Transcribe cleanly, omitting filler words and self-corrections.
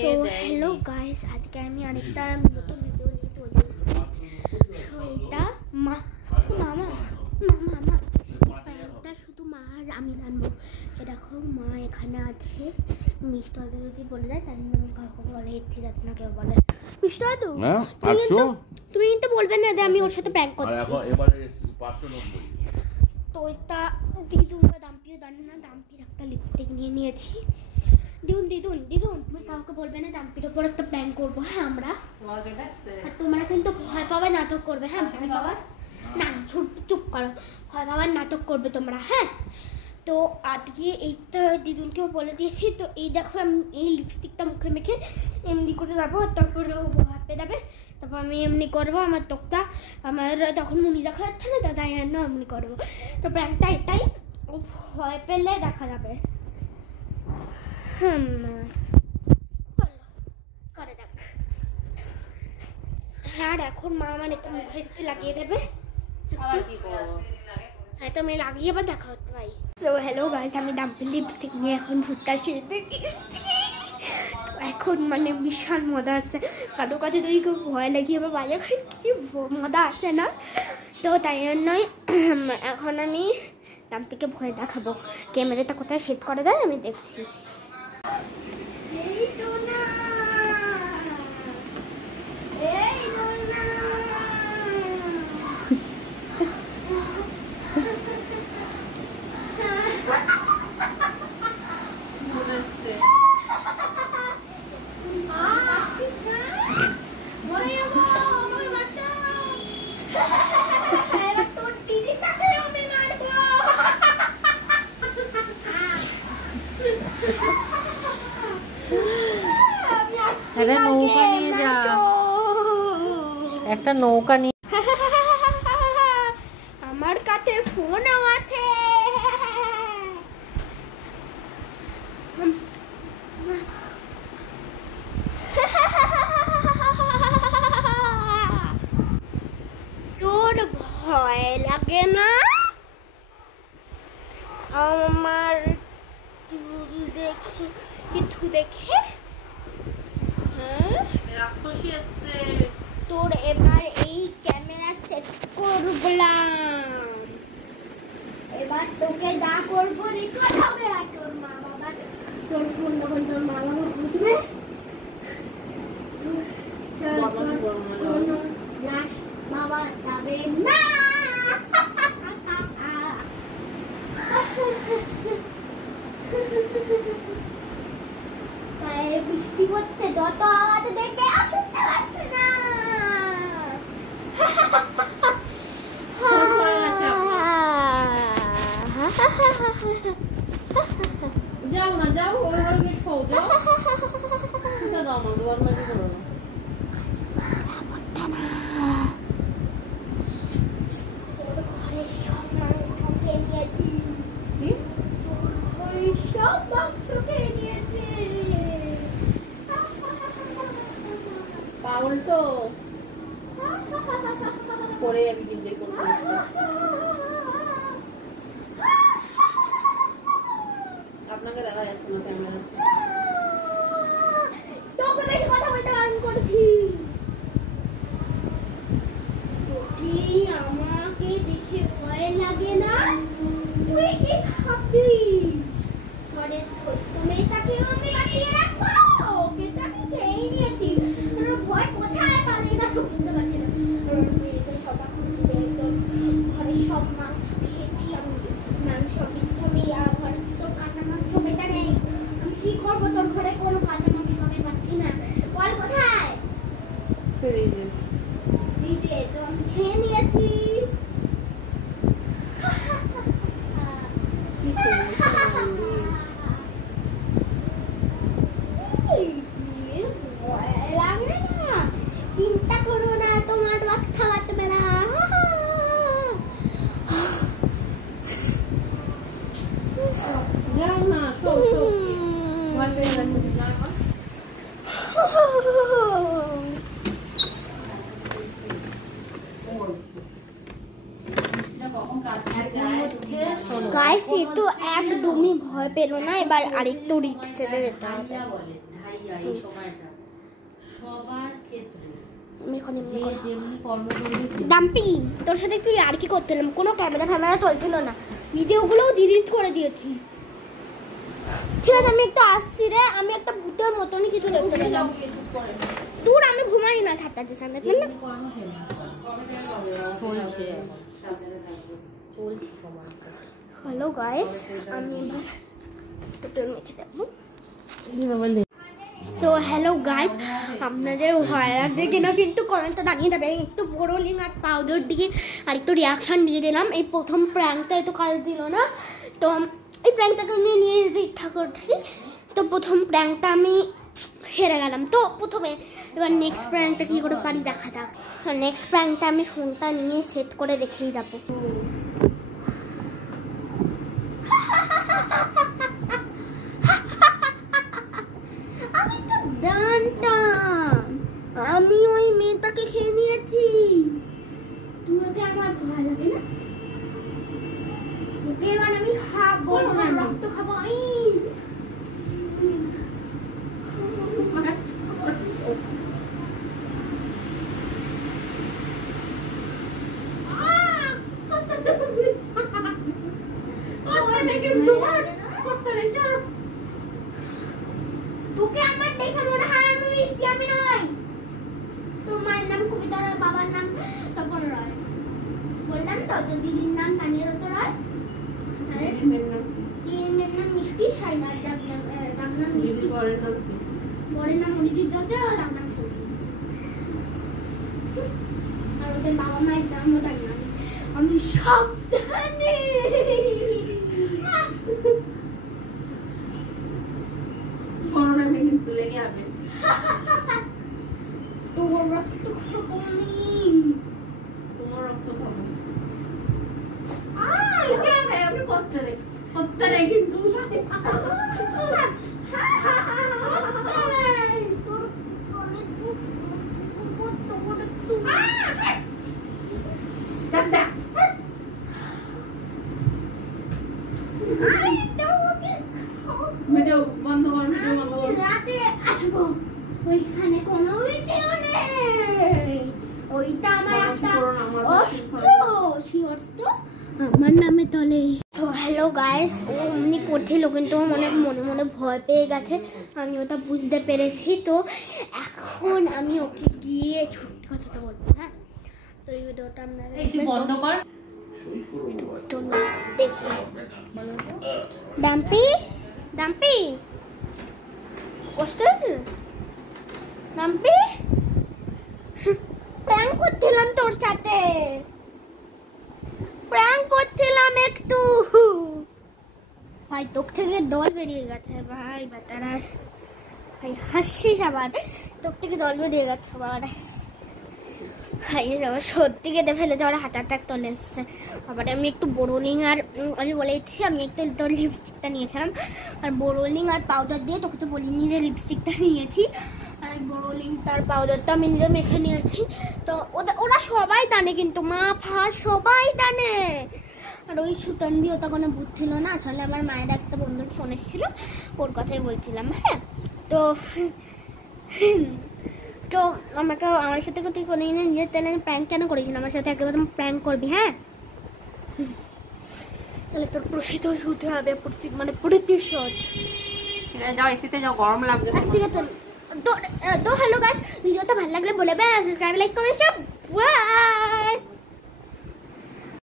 So hello guys, আজকে আমি আরেকটা নতুন ভিডিও নিয়ে চলে এসেছি। সো এটা প্যান্টটা শুধু মা আর আমি জানবো। দেখো মা এখানে আছে, মিষ্টি দাদু যদি বলে দেয় তাহলে আমি কাউকে বলে এসেছি যাতে না কেউ বলে। মিষ্টি দাদু তুমি কিন্তু বলবে না যে আমি ওর সাথে প্র্যাঙ্ক করছি। তো এটা দিদুন বা দাম্পিও জানে না, দাম্পির একটা লিপস্টিক নিয়ে নিয়েছি। দিদুন তুমি কাউকে বলবে না দাম্পির ওপর একটা প্ল্যান করবো। হ্যাঁ আমরা, আর তোমরা কিন্তু ভয় পাওয়ার নাটক করবে। হ্যাঁ ভয় পাওয়ার না, চুপ করো, ভয় পাওয়ার নাটক করবে তোমরা। হ্যাঁ তো আজকে এইটা দিদুনকেও বলে দিয়েছি। তো এই দেখো আমি এই লিপস্টিকটা মুখে মেখে এমনি করে যাবো, তারপরে ও ভয় পেয়ে যাবে। তারপর আমি এমনি করবো, আমার ত্বকটা আমার তখন মুনি দেখা যাচ্ছে না, তো তাই এমনি করবো। তো প্ল্যানটা এটাই, ও ভয় পেলে দেখা যাবে। করে দেখ। হ্যাঁ এখন মা আমার এটা মুখে একটু লাগিয়ে দেবে। হ্যাঁ তো আমি লাগিয়ে আবার দেখা হতে পারি। সো হ্যালো গাইস, আমি ডাম্পিং লিপস্টিক নিয়ে এখন ঘুরতে আসছি। এখন মানে বিশাল মজা আছে। কারো কাছে যদি কেউ ভয় লাগিয়ে বা বাজে কি মজা আছে না, তো তাই জন্যই এখন আমি ডাম্পিকে ভয় দেখাবো। ক্যামেরাটা কোথায় সেট করে দেয় আমি দেখছি। নৌকা নিয়ে যা, একটা নৌকা নিয়ে। আমার কাছে ফোন আছে। তোর ভয় লাগে না? আমার চুল দেখে কিছু দেখে তোর এবার এই ক্যামেরা সেট করলাম। এবার তোকে যা করবো রেকর্ড হবে, আর তোর মা বাবা তোর ফোন যখন তোর মা বাবা বুঝবে বাবা যাবে না। বৃষ্টি হচ্ছে, যত আওয়াজ দেখে আসতে পারছে না। যাও না, যাও ওই ঘরে শো, যাও দাও আমার বদমাইশি করো না। উল্টো পরে আমি জিজ্ঞেস করবো আপনাকে দেখা যাচ্ছে না ক্যামেরা। তোকে বেশি কথা বলতে বারণ করছি। তোকে আমাকে দেখে ভয় লাগে না? তুই কি ভাবছিস? পরে তুমি তাকে আমি বাঁচিয়ে রাখবো? ওকে তো আমি খেয়ে নিয়েছি। ভয় কোথায় পালিয়ে গেছে বুঝতে পারছি না। ঘরের সব মাংস খেয়েছি আমি, মাংস তুমি আর ঘরে তো কাঁচা মাংস বেটা নেই। আমি কি করবো? তোর ঘরে কোনো কাঁচা মাংস আমি পাচ্ছি না। বল কোথায়? ফ্রিজে তো আমি খেয়ে নিয়েছি। চিন্তা করো না, তোমার বাচ্চা বাঁচবে না। গাইস এ তো একদমই ভয় পেল না। এবার আরেকটু রিস্ক যেতে হবে। এই সময়টা সবার ক্ষেত্রে আমি এখন যে যেমনি কর্ম করবে। ডাম্পি তোর সাথে তুই আর কি করতেলাম, কোনো ক্যামেরা চলছিল না, ভিডিওগুলোও ডিলিট করে দিয়েছি। ঠিক আছে আমি একটু আসছি রে, আমি একটা ভূতের মতনই কিছু দেখতে পেলাম। দূর আমি ঘুমাই না ছাতাতে সামনে না। হ্যালো গাইস, আমি তোর মেখে দেবো। সো হ্যালো গাইস, আপনাদের ভয় লাগবে কিনা কিন্তু কমেন্টটা জানিয়ে দেবে। একটু বোরোলিং আর পাউডার দিয়ে আর একটু রিয়াকশান দিয়ে দিলাম। এই প্রথম প্র্যাঙ্কটা তো কাজ দিল না, তো এই প্র্যাঙ্কটাকে আমি নিয়ে যেতে ইচ্ছা করছি। তো প্রথম প্র্যাঙ্কটা আমি হেরে গেলাম, তো প্রথমে এবার নেক্সট প্র্যাঙ্কটা কী করে পারি দেখা যাক। নেক্সট প্র্যাঙ্কটা আমি ফোনটা নিয়ে সেট করে রেখেই যাবো। আমি তো জানতাম আমি ওই মেয়েটাকে খেয়ে নিয়েছি। তুই ওকে আমার ভয় লাগে না, ওকে এবার আমি খাবো, রক্ত খাবো। তোকে আমার দেখে মনে হয় আমি মিষ্টি, আমি নই। তোর মায়ের নাম কবিতা রায়, বাবার নাম তপন রায়। বললাম তো, তোর দিদির নাম তানিয়া দত্ত রায়, দিদির নাম মিষ্টি সাইনার, ডাক নাম মিষ্টি, বরের নাম অরিজিৎ দত্ত, ডাক নাম সবজি। আর ওদের বাবা মায়ের নামও তাই না, আমি সব জানি। তোর রক্ত খাবো আমি, তোমার রক্ত খাবো। ভিডিও বন্ধ কর, ভিডিও বন্ধ কর। রাতে আসবো, ওইখানে কোনো ভিডিও নেই, ওইটা আমার একটা অস্ত্র, সেই অস্ত্র আমার নামে তলে। তো হ্যালো গাইস, ও এমনি করছিল কিন্তু অনেক মনে মনে ভয় পেয়ে গেছে, আমি ওটা বুঝতে পেরেছি। তো এখন আমি ওকে গিয়ে সত্যি কথাটা বলবো। হ্যাঁ, তো এই ভিডিওটা আপনারা বন্ধ কর। তো দেখুন ডাম্পি, ডাম্পি কষ্ট হয়েছে? ডাম্পি প্র্যাঙ্ক করছিলাম তোর সাথে, প্র্যাঙ্ক করছিলাম একটু। ভাই তোর থেকে দল বেরিয়ে গেছে ভাই, বেটারা ভাই হাসিস আবার, তোর থেকে দল বেরিয়ে গেছে আবার। ভাই আমার সত্যি কেটে ফেলেছে, আমার হার্ট অ্যাটাক চলে এসছে। আবার আমি একটু বোরোলিং আর আমি বলেছি আমি একটু তোর লিপস্টিকটা নিয়েছিলাম, আর বোরোলিং আর পাউডার দিয়ে, তোকে তো বলিনি যে লিপস্টিকটা নিয়েছি, আর বোরোলিং তার পাউডারটা আমি নিজে মেখে নিয়েছি। তো ওরা সবাই জানে, কিন্তু মা ফা সবাই জানে। আর ওই সুতন্দি ওটা কোনো ভূত ছিল না, আসলে আমার মায়ের একটা বন্ধুর ফোন এসেছিল, ওর কথাই বলছিলাম। হ্যাঁ, তো তো আমাকে আমার সাথে তুই কোনোদিন নিজের তেলে প্র্যাঙ্ক কেন করিস না? আমার সাথে একেবারে প্র্যাঙ্ক করবি। হ্যাঁ, তাহলে তোর প্রসিদ্ধ শুতে হবে, মানে প্রতিশোধ। যাও এসিতে যাও, গরম লাগবে। ঠিক আছে, তো হ্যালো গাইস, ভিডিওটা ভালো লাগলে বলে সাবস্ক্রাইব, লাইক, কমেন্ট, বাই।